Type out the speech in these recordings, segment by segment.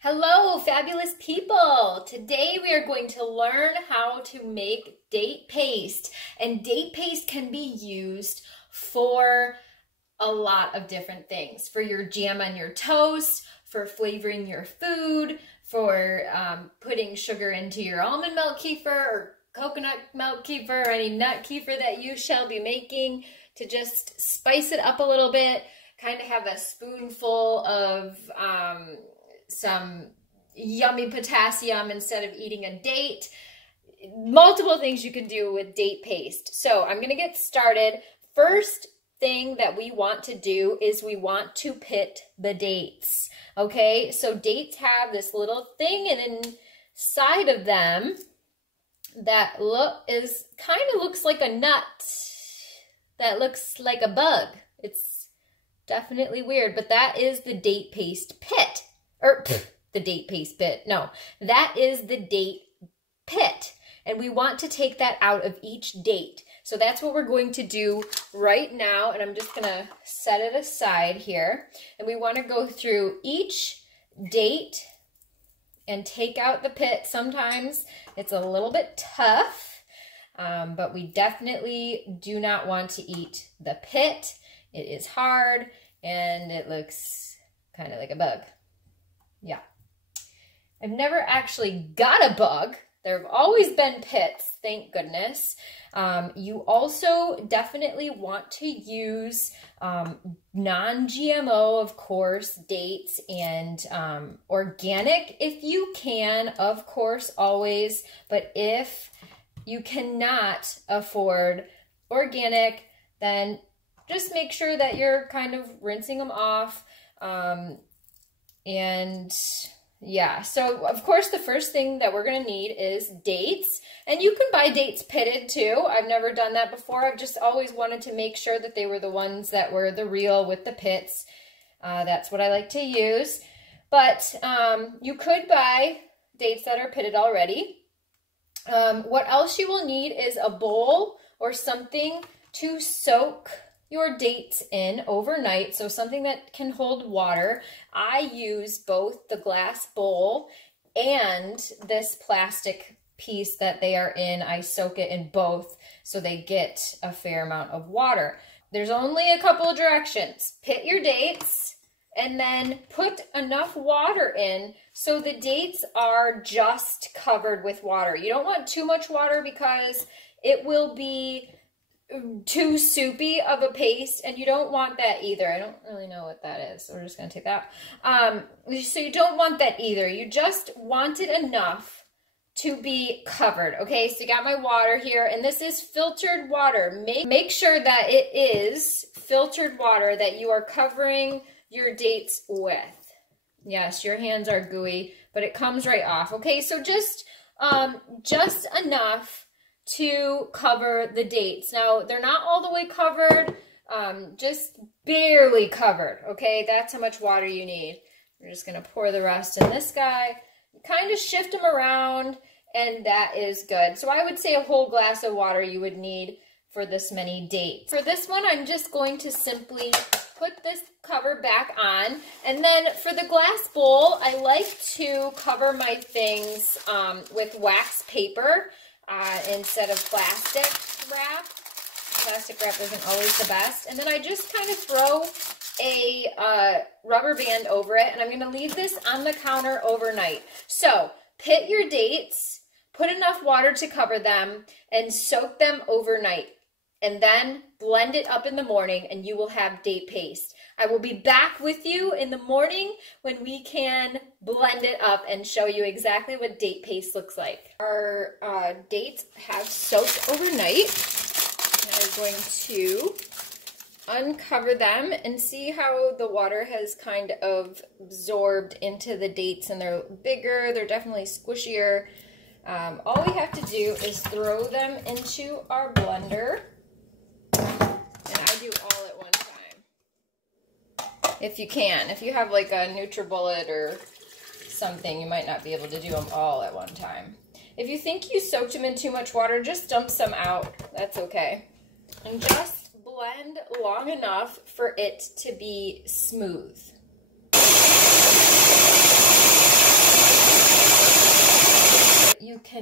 Hello, fabulous people! Today we are going to learn how to make date paste. And date paste can be used for a lot of different things. For your jam on your toast, for flavoring your food, for putting sugar into your almond milk kefir or coconut milk kefir or any nut kefir that you shall be making, to just spice it up a little bit, kind of have a spoonful of some yummy potassium instead of eating a date. Multiple things you can do with date paste. So I'm going to get started. First thing that we want to do is we want to pit the dates. Okay, so dates have this little thing inside of them that kind of looks like a nut, that looks like a bug. It's definitely weird, but that is the date paste pit. Or the date paste pit. No, that is the date pit. And we want to take that out of each date. So that's what we're going to do right now. And I'm just going to set it aside here. And we want to go through each date and take out the pit. Sometimes it's a little bit tough, but we definitely do not want to eat the pit. It is hard and it looks kind of like a bug. Yeah. I've never actually got a bug. There have always been pits, thank goodness. You also definitely want to use non-GMO, of course, dates, and organic if you can, of course, always. But if you cannot afford organic, then just make sure that you're kind of rinsing them off. And yeah, so of course the first thing that we're going to need is dates. And you can buy dates pitted too. I've never done that before. I've just always wanted to make sure that they were the ones that were the real with the pits. That's what I like to use. But you could buy dates that are pitted already. What else you will need is a bowl or something to soak your dates in overnight, so something that can hold water. I use both the glass bowl and this plastic piece that they are in. I soak it in both so they get a fair amount of water. There's only a couple of directions. Pit your dates and then put enough water in so the dates are just covered with water. You don't want too much water because it will be too soupy of a paste, and you don't want that either. I don't really know what that is, so we're just going to take that. So you don't want that either. You just want it enough to be covered. Okay, so you got my water here, and this is filtered water. Make sure that it is filtered water that you are covering your dates with. Yes, your hands are gooey, but it comes right off. Okay, so just enough to cover the dates. Now, they're not all the way covered, just barely covered, okay? That's how much water you need. We're just gonna pour the rest in this guy, kind of shift them around, and that is good. So I would say a whole glass of water you would need for this many dates. For this one, I'm just going to simply put this cover back on. And then for the glass bowl, I like to cover my things with wax paper instead of plastic wrap. Plastic wrap isn't always the best. And then I just kind of throw a rubber band over it, and I'm going to leave this on the counter overnight. So pit your dates, put enough water to cover them, and soak them overnight. And then blend it up in the morning, and you will have date paste. I will be back with you in the morning when we can blend it up and show you exactly what date paste looks like. Our dates have soaked overnight. I'm going to uncover them and see how the water has kind of absorbed into the dates, and they're bigger, they're definitely squishier. All we have to do is throw them into our blender. And I do all at one time. If you can. If you have like a NutriBullet or something, you might not be able to do them all at one time. If you think you soaked them in too much water, just dump some out. That's okay. And just blend long enough for it to be smooth.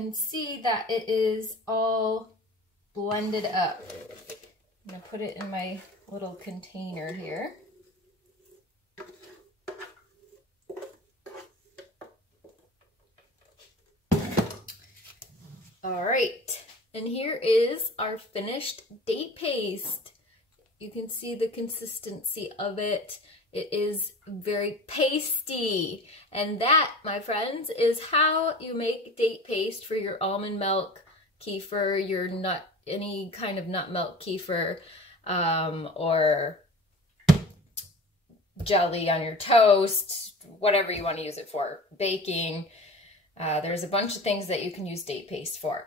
can see that it is all blended up. I'm gonna put it in my little container here. All right, and here is our finished date paste. You can see the consistency of it. It is very pasty. And that, my friends, is how you make date paste for your almond milk kefir, your nut, any kind of nut milk kefir, or jelly on your toast, whatever you want to use it for, baking. There's a bunch of things that you can use date paste for.